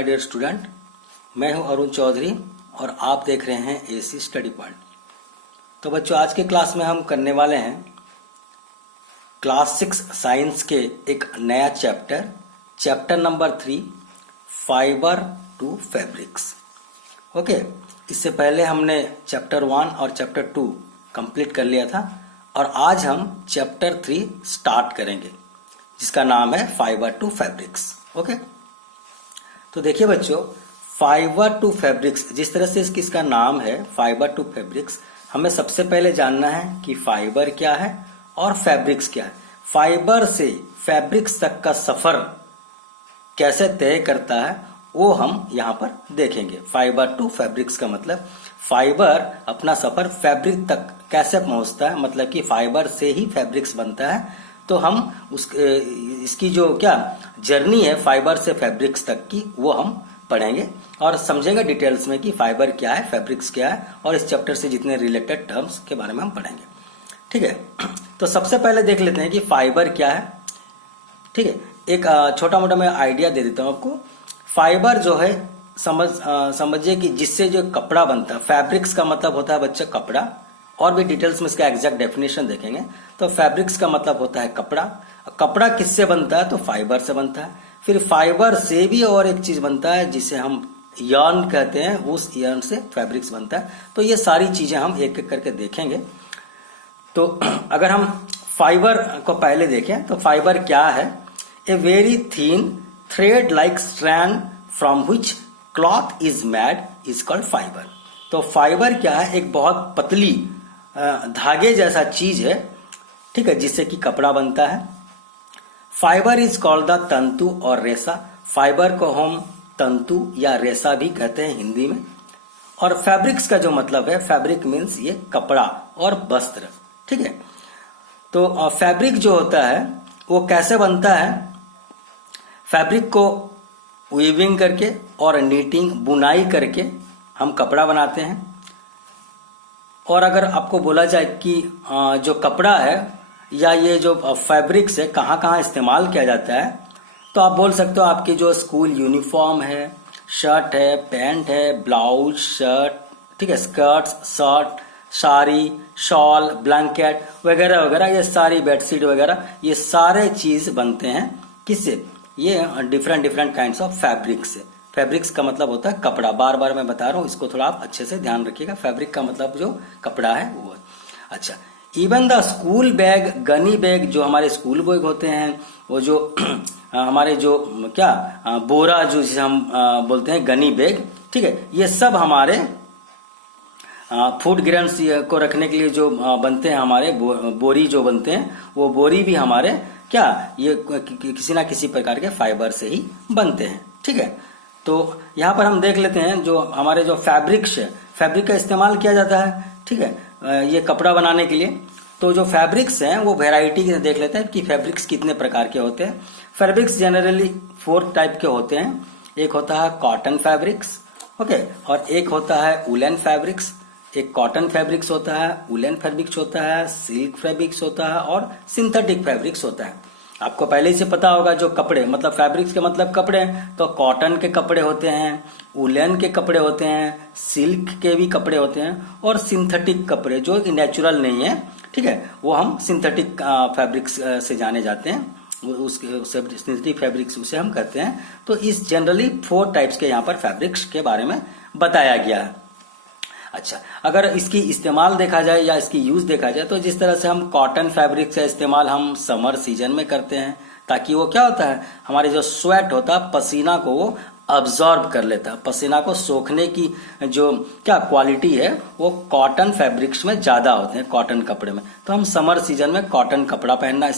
My dear student, मैं हूं अरुण चौधरी और आप देख रहे हैं एसी स्टडी पॉइंट। तो बच्चों, आज के क्लास में हम करने वाले हैं क्लास 6 साइंस के एक नया chapter number 3, fibre to fabrics. Okay, इससे पहले हमने चैप्टर 1 और चैप्टर 2 कंप्लीट कर लिया था और आज हम चैप्टर 3 स्टार्ट करेंगे जिसका नाम है फाइबर टू फैब्रिक्स। ओके, तो देखिए बच्चों, फाइबर टू फैब्रिक्स, जिस तरह से इसका नाम है फाइबर टू फैब्रिक्स, हमें सबसे पहले जानना है कि फाइबर क्या है और फैब्रिक्स क्या है। फाइबर से फैब्रिक्स तक का सफर कैसे तय करता है वो हम यहाँ पर देखेंगे। फाइबर टू फैब्रिक्स का मतलब फाइबर अपना सफर फैब्रिक तक कैसे पहुंचता है, मतलब कि फाइबर से ही फैब्रिक्स बनता है। तो हम इसकी जो क्या जर्नी है फाइबर से फैब्रिक्स तक की, वो हम पढ़ेंगे और समझेंगे डिटेल्स में कि फाइबर क्या है, फैब्रिक्स क्या है, और इस चैप्टर से जितने रिलेटेड टर्म्स के बारे में हम पढ़ेंगे। ठीक है, तो सबसे पहले देख लेते हैं कि फाइबर क्या है। ठीक है, एक छोटा मोटा मैं आइडिया दे देता हूं आपको। फाइबर जो है समझिए कि जिससे जो कपड़ा बनता है, फैब्रिक्स का मतलब होता है बच्चा कपड़ा, और भी डिटेल्स में इसका एग्जैक्ट डेफिनेशन देखेंगे। तो फैब्रिक्स का मतलब होता है कपड़ा। कपड़ा किससे बनता है? तो फाइबर से बनता है। फिर फाइबर से भी और एक चीज बनता है जिसे हम यार्न कहते हैं, उस यार्न से फैब्रिक्स बनता है। तो ये सारी चीजें हम एक एक करके देखेंगे। तो अगर हम फाइबर को पहले देखें तो फाइबर क्या है? A very thin thread like strand from which cloth is made is called fibre. तो फाइबर क्या है? एक बहुत पतली धागे जैसा चीज है, ठीक है, जिससे कि कपड़ा बनता है। फाइबर इज कॉल्ड द तंतु और रेशा। फाइबर को हम तंतु या रेशा भी कहते हैं हिंदी में। और फैब्रिक्स का जो मतलब है, फैब्रिक मीन्स ये कपड़ा और वस्त्र। ठीक है, तो फैब्रिक जो होता है वो कैसे बनता है? फैब्रिक को वीविंग करके और नीटिंग, बुनाई करके हम कपड़ा बनाते हैं। और अगर आपको बोला जाए कि जो कपड़ा है या ये जो फैब्रिक्स है कहाँ कहाँ इस्तेमाल किया जाता है, तो आप बोल सकते हो आपकी जो स्कूल यूनिफॉर्म है, शर्ट है, पैंट है, ब्लाउज, शर्ट, ठीक है, skirts, shirt, sari, shawl, blanket वगैरह वगैरह, ये सारी बेडशीट वगैरह, ये सारे चीज बनते हैं किससे? ये डिफरेंट काइंड्स ऑफ फैब्रिक से। फैब्रिक्स का मतलब होता है कपड़ा। बार बार मैं बता रहा हूँ, इसको थोड़ा आप अच्छे से ध्यान रखिएगा। फैब्रिक का मतलब जो कपड़ा है वो है। अच्छा, even the school bag, gunny bag, जो हमारे स्कूल बैग होते हैं, वो जो हमारे जो क्या बोरा, जो जिसे हम बोलते हैं गनी बैग, ठीक है, ये सब हमारे फूड ग्रेन्स को रखने के लिए जो बनते हैं, हमारे बोरी जो बनते हैं, वो बोरी भी हमारे क्या ये किसी ना किसी प्रकार के फाइबर से ही बनते हैं। ठीक है, तो यहाँ पर हम देख लेते हैं जो हमारे जो फैब्रिक्स है, फैब्रिक का इस्तेमाल किया जाता है, ठीक है, ये कपड़ा बनाने के लिए। तो जो फैब्रिक्स हैं वो वैरायटी देख लेते हैं कि फैब्रिक्स कितने प्रकार के होते हैं। फैब्रिक्स जनरली 4 टाइप के होते हैं। एक होता है कॉटन फैब्रिक्स, ओके, और एक होता है वुलन फैब्रिक्स। एक कॉटन फैब्रिक्स होता है, वुलन फैब्रिक्स होता है, सिल्क फैब्रिक्स होता है और सिंथेटिक फैब्रिक्स होता है। आपको पहले से पता होगा जो कपड़े, मतलब फैब्रिक्स के मतलब कपड़े, तो कॉटन के कपड़े होते हैं, वुलन के कपड़े होते हैं, सिल्क के भी कपड़े होते हैं, और सिंथेटिक कपड़े जो कि नेचुरल नहीं है, ठीक है, वो हम सिंथेटिक फैब्रिक्स से जाने जाते हैं। उसके सिंथेटिक फैब्रिक्स उसे हम कहते हैं। तो इस जनरली 4 टाइप्स के यहाँ पर फैब्रिक्स के बारे में बताया गया है। अच्छा, अगर इसकी इस्तेमाल देखा जाए या इसकी यूज देखा जाए, तो जिस तरह से हम कॉटन फैब्रिक का इस्तेमाल हम समर सीजन में करते हैं, ताकि वो क्या होता है, हमारे जो स्वेट होता है, पसीना को वो अब्जॉर्ब कर लेता है। पसीना को सोखने की जो क्या क्वालिटी है वो कॉटन फैब्रिक्स में ज्यादा होते हैं, कॉटन कपड़े में। तो हम समर सीजन में कॉटन कपड़ा पहनना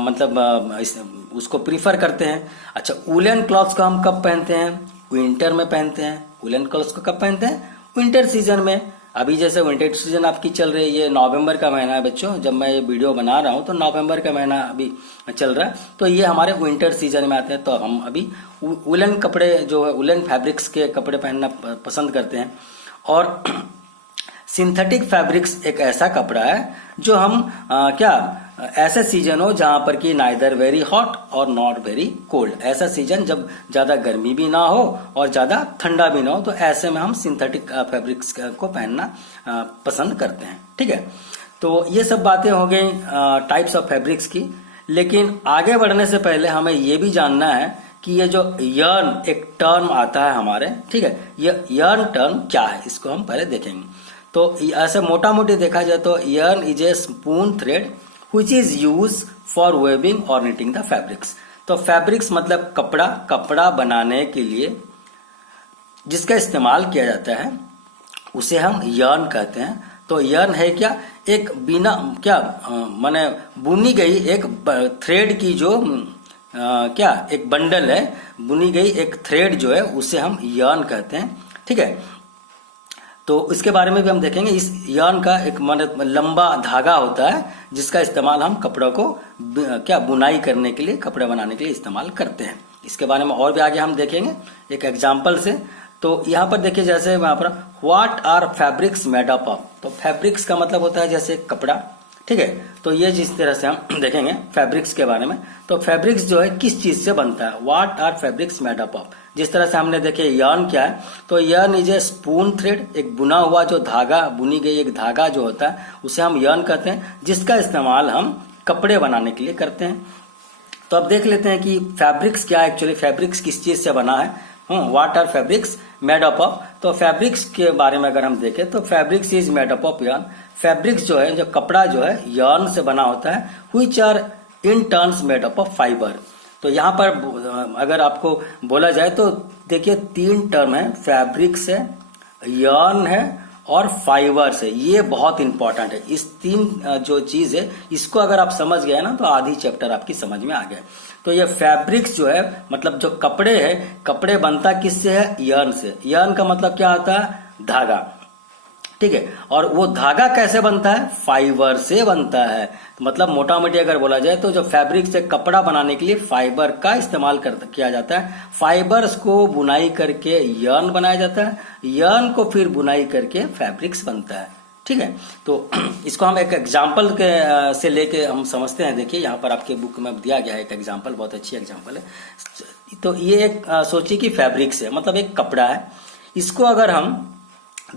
मतलब उसको प्रीफर करते हैं। अच्छा, वुलन क्लॉथ्स को हम कब पहनते हैं? विंटर में पहनते हैं। वुलन क्लॉथ्स को कब पहनते हैं? विंटर सीजन में। अभी जैसे विंटर सीजन आपकी चल रही है, ये नवंबर का महीना है बच्चों, जब मैं ये वीडियो बना रहा हूँ तो नवंबर का महीना अभी चल रहा है, तो ये हमारे विंटर सीजन में आते हैं। तो हम अभी वुलन कपड़े जो है, वुलन फैब्रिक्स के कपड़े पहनना पसंद करते हैं। और सिंथेटिक फैब्रिक्स एक ऐसा कपड़ा है जो हम ऐसा सीजन हो जहां पर कि नाइदर वेरी हॉट और नॉट वेरी कोल्ड, ऐसा सीजन जब ज्यादा गर्मी भी ना हो और ज्यादा ठंडा भी ना हो, तो ऐसे में हम सिंथेटिक फैब्रिक्स को पहनना पसंद करते हैं। ठीक है, तो ये सब बातें हो गई टाइप्स ऑफ फैब्रिक्स की। लेकिन आगे बढ़ने से पहले हमें ये भी जानना है कि ये जो यर्न एक टर्म आता है हमारे, ठीक है, ये यर्न टर्म क्या है, इसको हम पहले देखेंगे। तो ऐसे मोटा मोटी देखा जाए तो yarn is a spun thread which is used for weaving or knitting the fabrics। तो फैब्रिक्स मतलब कपड़ा बनाने के लिए जिसका इस्तेमाल किया जाता है उसे हम यर्न कहते हैं। तो यर्न है क्या, एक बिना माने बुनी गई एक थ्रेड की जो एक बंडल है, बुनी गई एक थ्रेड जो है उसे हम यर्न कहते हैं। ठीक है, तो इसके बारे में भी हम देखेंगे। इस यर्न का एक लंबा धागा होता है जिसका इस्तेमाल हम कपड़ों को बुनाई करने के लिए, कपड़े बनाने के लिए इस्तेमाल करते हैं। इसके बारे में और भी आगे हम देखेंगे एक एग्जांपल से। तो यहाँ पर देखिए, जैसे यहाँ पर what are fabrics made up of, तो फैब्रिक्स का मतलब होता है जैसे कपड़ा। ठीक है, तो ये जिस तरह से हम देखेंगे फैब्रिक्स के बारे में, तो फैब्रिक्स जो है किस चीज से बनता है, what are fabrics made up of. जिस तरह से हमने देखे यर्न क्या है, तो yarn is a spun thread, एक बुना हुआ जो धागा, बुनी गई एक धागा जो होता है उसे हम यर्न कहते हैं, जिसका इस्तेमाल हम कपड़े बनाने के लिए करते हैं। तो अब देख लेते हैं कि फैब्रिक्स क्या है, एक्चुअली फैब्रिक्स किस चीज से बना है। What are fabrics made up of, तो फैब्रिक्स के बारे में अगर हम देखें तो fabrics is made up of yarn. Fabrics जो है, जो कपड़ा जो है यर्न से बना होता है, which are in turns made up of fibre. तो यहाँ पर अगर आपको बोला जाए तो देखिए 3 टर्म है, फैब्रिक्स है, यर्न है और फाइबर्स है। ये बहुत इंपॉर्टेंट है। इस 3 जो चीज है इसको अगर आप समझ गए ना तो आधी चैप्टर आपकी समझ में आ गया। तो ये फैब्रिक्स जो है मतलब जो कपड़े है, कपड़े बनता किससे है, यर्न से। यर्न का मतलब क्या होता है, धागा। ठीक है, और वो धागा कैसे बनता है, फाइबर से बनता है। मतलब मोटा मोटी अगर बोला जाए तो जो फैब्रिक से कपड़ा बनाने के लिए फाइबर का इस्तेमाल किया जाता है। फाइबर्स को बुनाई करके यर्न बनाया जाता है, यर्न को फिर बुनाई करके फैब्रिक्स बनता है। ठीक है, तो इसको हम एक एग्जाम्पल से लेके हम समझते हैं। देखिए यहाँ पर आपके बुक में दिया गया है एक एग्जाम्पल, बहुत अच्छी एग्जाम्पल है। तो ये एक सोचिए कि फैब्रिक्स है, मतलब एक कपड़ा है। इसको अगर हम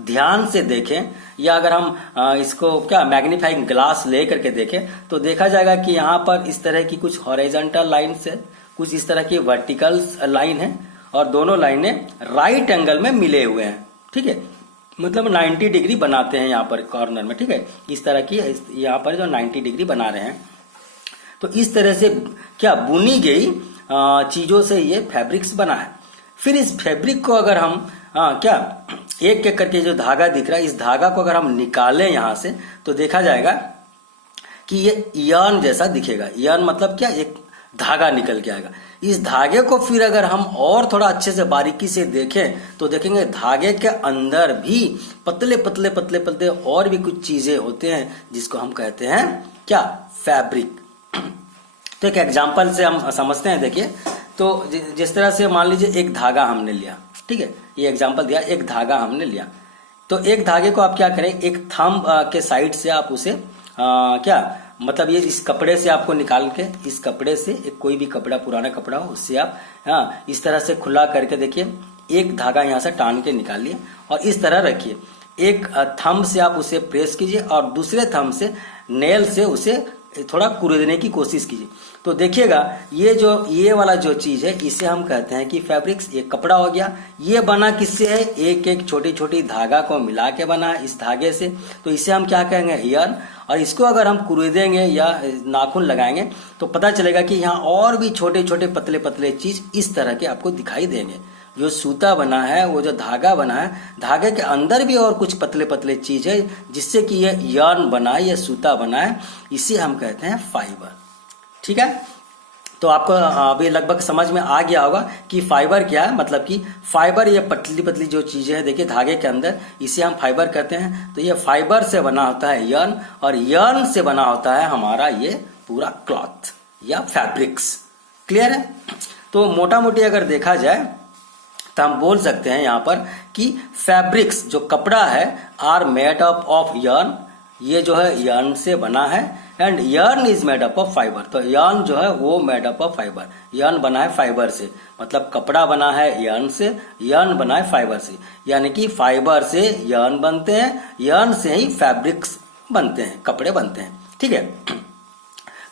ध्यान से देखें या अगर हम इसको मैग्नीफाइंग ग्लास ले करके देखें तो देखा जाएगा कि यहाँ पर इस तरह की कुछ हॉरिजॉन्टल लाइन है, कुछ इस तरह की वर्टिकल लाइन है और दोनों लाइनें राइट एंगल में मिले हुए हैं। ठीक है, मतलब 90 डिग्री बनाते हैं यहाँ पर कॉर्नर में। ठीक है, इस तरह की यहाँ पर जो 90 डिग्री बना रहे हैं। तो इस तरह से बुनी गई चीजों से ये फैब्रिक्स बना है। फिर इस फैब्रिक को अगर हम एक एक करके जो धागा दिख रहा है, इस धागा को अगर हम निकालें यहां से तो देखा जाएगा कि ये यर्न जैसा दिखेगा। यर्न मतलब क्या, एक धागा निकल के आएगा। इस धागे को फिर अगर हम और थोड़ा अच्छे से बारीकी से देखें तो देखेंगे धागे के अंदर भी पतले पतले पतले पतले और भी कुछ चीजें होते हैं जिसको हम कहते हैं फैब्रिक। तो एक एग्जाम्पल से हम समझते हैं। देखिए, तो जिस तरह से मान लीजिए एक धागा हमने लिया, ठीक है, ये एग्जाम्पल दिया, एक धागा हमने लिया। तो एक धागे को आप क्या करें, एक थंब के साइड से आप उसे मतलब ये इस कपड़े से आपको निकाल के, इस कपड़े से एक कोई भी कपड़ा, पुराना कपड़ा हो, उससे आप इस तरह से खुला करके देखिए, एक धागा यहाँ से टान के निकालिए और इस तरह रखिए। एक थंब से आप उसे प्रेस कीजिए और दूसरे थंब से नेल से उसे थोड़ा कुरेदने की कोशिश कीजिए। तो देखिएगा ये वाला जो चीज है इसे हम कहते हैं कि फैब्रिक्स। ये कपड़ा हो गया, ये बना किससे है, एक एक छोटी छोटी धागा को मिला के बना है इस धागे से। तो इसे हम क्या कहेंगे, यर्न। और इसको अगर हम कुरेदेंगे या नाखून लगाएंगे तो पता चलेगा कि यहाँ और भी छोटे छोटे पतले पतले चीज इस तरह के आपको दिखाई देंगे। जो सूता बना है, वो जो धागा बना है, धागे के अंदर भी और कुछ पतले पतले चीज है जिससे कि ये यर्न बना है, ये सूता बना है, इसे हम कहते हैं फाइबर। ठीक है, तो आपको अभी लगभग समझ में आ गया होगा कि फाइबर क्या है। मतलब कि फाइबर ये पतली पतली जो चीजें हैं देखिए धागे के अंदर, इसे हम फाइबर कहते हैं। तो ये फाइबर से बना होता है यर्न, और यर्न से बना होता है हमारा ये पूरा क्लॉथ या फैब्रिक्स। क्लियर है? तो मोटा मोटी अगर देखा जाए तो हम बोल सकते हैं यहाँ पर कि फैब्रिक्स जो कपड़ा है are made up of yarn, ये जो है यर्न से बना है, and yarn is made up of fibre, तो यर्न जो है वो made up of fibre, yarn बना है फाइबर से, मतलब कपड़ा बना है यर्न से, यर्न बना है फाइबर से, यानी कि फाइबर से यर्न बनते हैं, यर्न से ही फैब्रिक्स बनते हैं, कपड़े बनते हैं। ठीक है,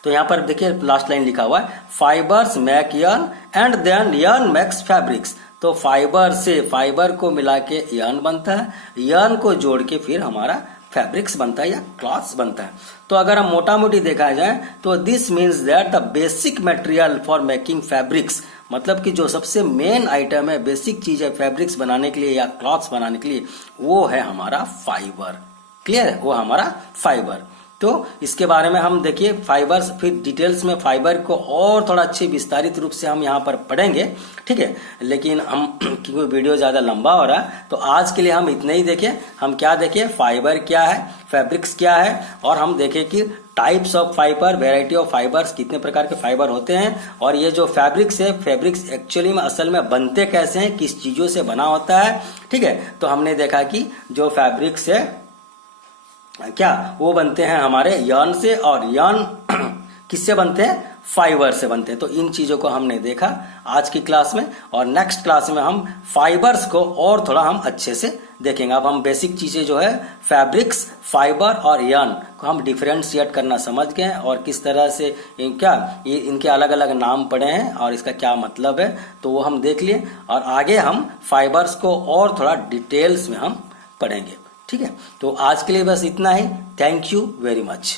तो यहाँ पर देखिए लास्ट लाइन लिखा हुआ है fibres make yarn and then yarn makes fabrics, तो फाइबर से फाइबर को मिला के यर्न बनता है, यर्न को जोड़ के फिर हमारा फैब्रिक्स बनता है या क्लॉथ्स बनता है। तो अगर हम मोटा मोटी देखा जाए तो this means that the basic material for making fabrics, मतलब कि जो सबसे मेन आइटम है, बेसिक चीज है फैब्रिक्स बनाने के लिए या क्लॉथ्स बनाने के लिए, वो है हमारा फाइबर। क्लियर है, वो हमारा फाइबर। तो इसके बारे में हम देखिए फाइबर्स, फिर डिटेल्स में फाइबर को और थोड़ा अच्छे विस्तारित रूप से हम यहाँ पर पढ़ेंगे। ठीक है, लेकिन हम क्योंकि वीडियो ज्यादा लंबा हो रहा है तो आज के लिए हम इतना ही देखें। हम क्या देखें, फाइबर क्या है, फैब्रिक्स क्या है, और हम देखें कि types of fibre, variety of fibres, कितने प्रकार के फाइबर होते हैं, और ये जो फैब्रिक्स है, फैब्रिक्स एक्चुअली में असल में बनते कैसे हैं, किस चीजों से बना होता है। ठीक है, तो हमने देखा कि जो फैब्रिक्स है क्या वो बनते हैं हमारे यर्न से, और यर्न किससे बनते हैं, फाइबर से बनते हैं। तो इन चीजों को हमने देखा आज की क्लास में, और नेक्स्ट क्लास में हम फाइबर्स को और थोड़ा हम अच्छे से देखेंगे। अब हम बेसिक चीजें जो है फैब्रिक्स, फाइबर और यर्न को हम डिफरेंशिएट करना समझ गए, और किस तरह से इनके अलग अलग नाम पड़े हैं और इसका क्या मतलब है, तो वो हम देख लिए। और आगे हम फाइबर्स को और थोड़ा डिटेल्स में हम पढ़ेंगे। ठीक है, तो आज के लिए बस इतना ही। Thank you very much.